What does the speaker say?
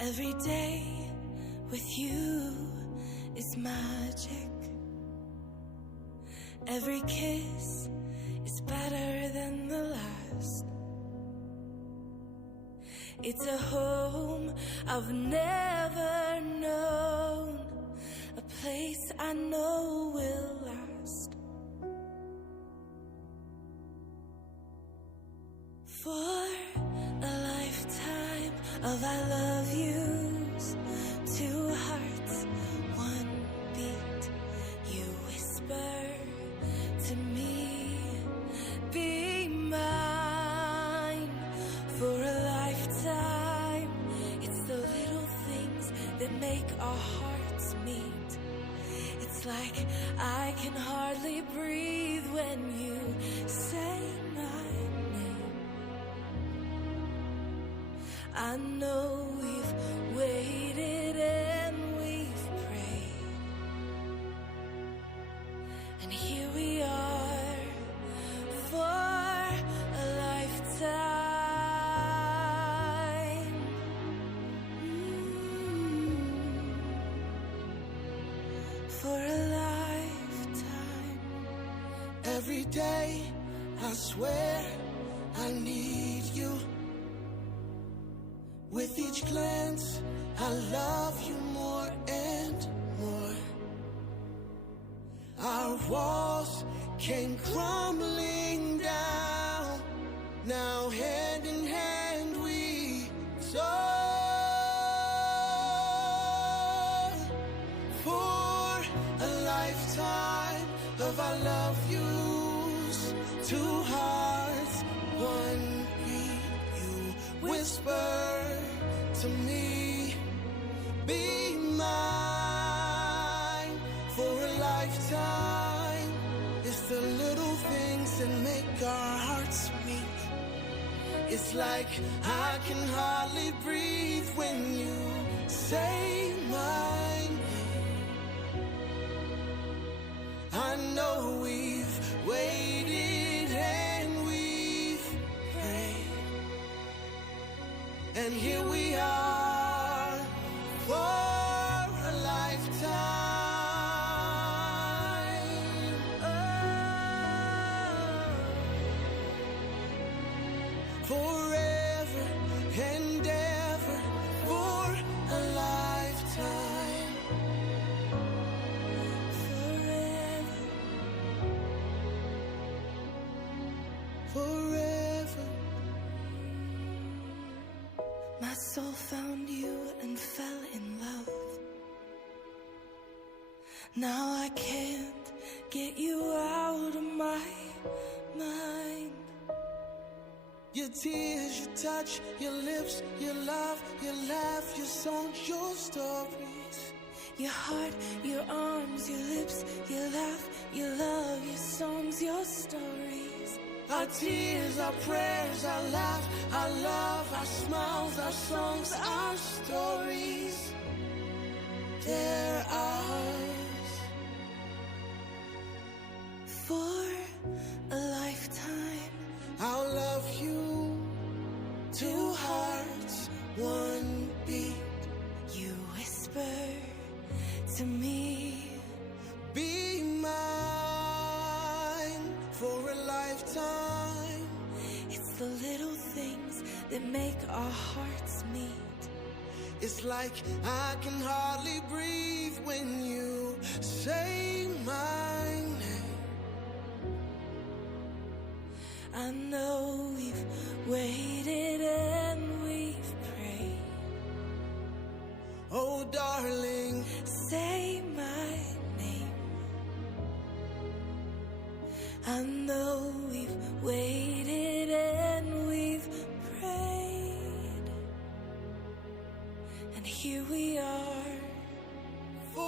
Every day with you is magic. Every kiss is better than the last. It's a home I've never known, a place I know will last. For a lifetime of I love yous, two hearts, one beat. You whisper to me, be mine. For a lifetime, it's the little things that make our hearts meet. It's like I can hardly breathe when you say my name. I know we've waited and we've prayed, and here we are for a lifetime. For a lifetime. Every day, I swear I need you. With each glance, I love you more and more. Our walls came crumbling down. Now hand in hand we soar. For a lifetime of I love yous, two hearts, one beat. You whisper to me, be mine. For a lifetime, it's the little things that make our hearts meet. It's like I can hardly breathe when you say my name. I know we've waited and we've prayed, and here we are for a lifetime. Forever and ever for a lifetime. Forever. Forever. My soul found you and fell in love. Now I can't get you out of my mind. Your tears, your touch, your lips, your love, your laugh, your songs, your stories. Your heart, your arms, your lips, your laugh, your love, your songs, your stories. Our tears, our prayers, our laugh, our love, our smiles, our songs, our stories. They're ours. For a lifetime, I'll love you. Two hearts, one beat. you whisper to me, Be mine. For a lifetime. it's the little things that make our hearts meet. It's like I can hardly breathe when you say my name. I know we've waited and we've prayed. Oh, darling, Say my name. I know we've waited and we've prayed, and here we are for